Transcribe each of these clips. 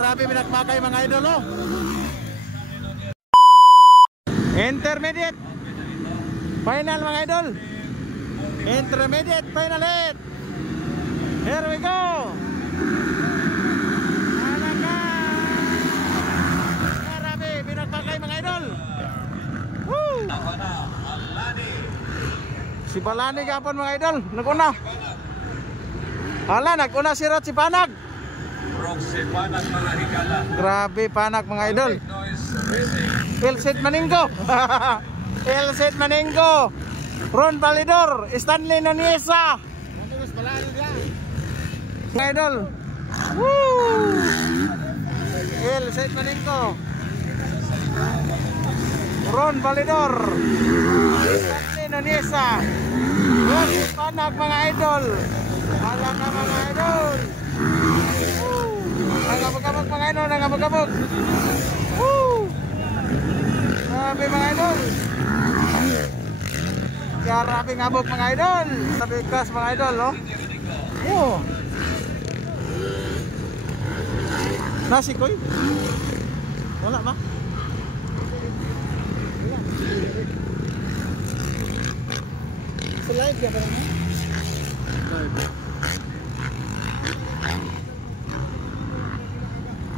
Grabe binakbakay mga idol oh. Intermediate final mga idol. Intermediate final hit. Here we go. Grabe binakbakay mga idol. Woo! Si Balani gapon mga idol, naguna. Hala, naguna si Rod si Panag. Si Panag mga higala. Grabe Panag mga idol. Elset Maninggo. Elset Maninggo. Ron Validor, Stanley Naniesa. Mga idol. Woo! Elset Maninggo. Ron Validor. Stanley Naniesa. Ron Panag mga idol. Hala ka mga idol. Nangabog-abog mga idol, nangabog-abog. Woo! Grabe mga idol. Grabe ngabog mga idol. Tabikas mga idol, no? Oh. Nasi koy? Wala ba? Live ya ba naman?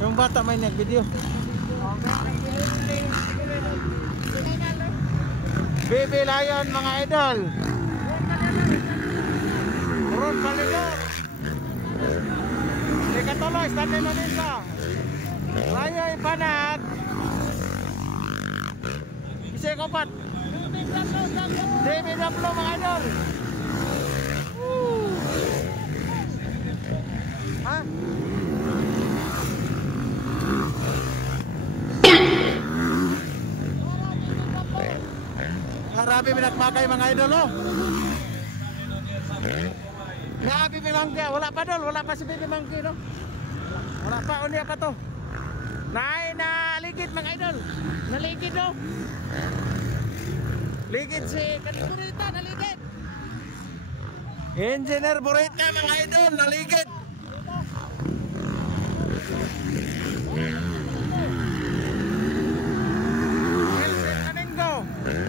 Yung bata may nag-video. Baby Lion mga idol. Ron Validor. Ikatuloy, Stanley Naniesa. Rayo Ipanag. Isa kopat. David Aplo mga idol. Ha? Grabe binakbakay mga idol oh. Grabe Bimangki, wala pa dol, wala pa si Bimangki no. Wala pa, unya pa to. Naligid mga idol. Naligid no. Ligid si Kanigurita, naligid. Engineer Burita mga idol, naligid.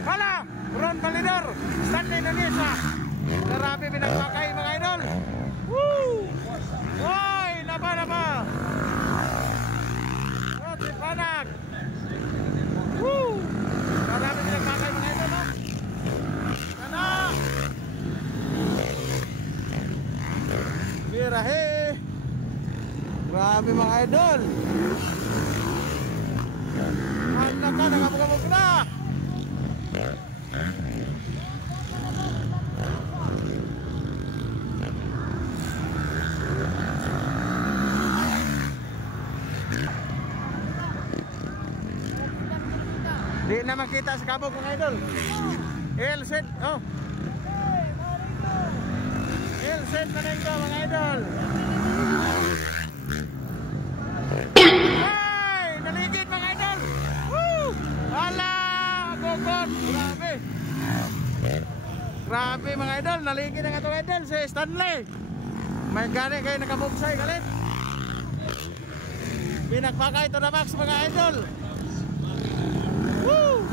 Hala, Ron Validor, Stanley Naniesa. Grabe binakbakay mga idol. Woo! Hoy, naba. Rod si Panag. Woo! Grabe binakbakay mga idol, no? Kana! Birahe! Grabe mga idol. Handa ka, nangabog-abog na. Di na makita sa kabog mga idol. Elset, oh. Elset Maninggo mga idol. Ay, naligid mga idol. Woo! Hala, agogod. Grabe. Grabe mga idol, naligid ang atong idol si Stanley. May gani kayo nakabugsay galit. Binakbakay to na max mga idol. Woo!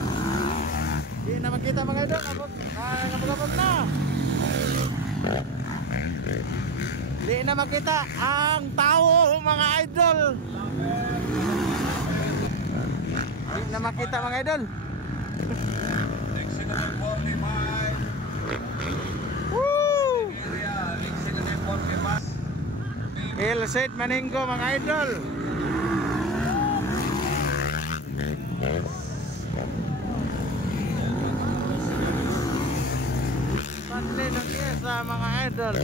Di na makita mga idol, kapag na. Di na makita ang tao mga idol. Di na makita mga idol. Woo! Elset Maninggo mga idol. Stanley Naniesa mga idol.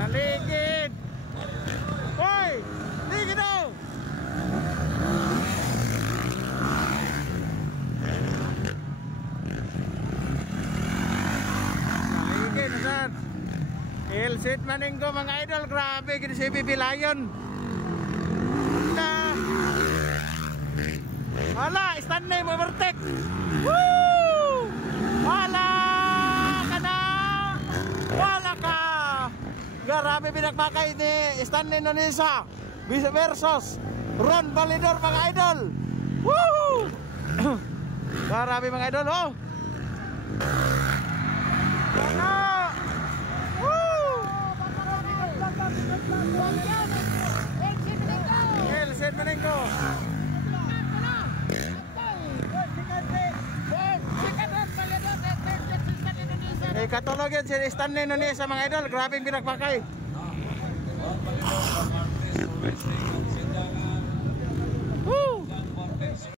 Naligid. Hoy! Di Sid Maninggo mga idol, grabe gini si Bibi Lion. Na wala, Stanley mo overtake. Woo! Wala ka na. Wala ka. Grabe pinagmakay ni Stanley Nonisa versus Ron Validor mga idol. Woo! Grabe mga idol, oh. Wala. Woo! Sid Maninggo. Katulog yan si Stanley Nonisa mga idol, grabe pinagpakay. Martes, Racing, Sindangan.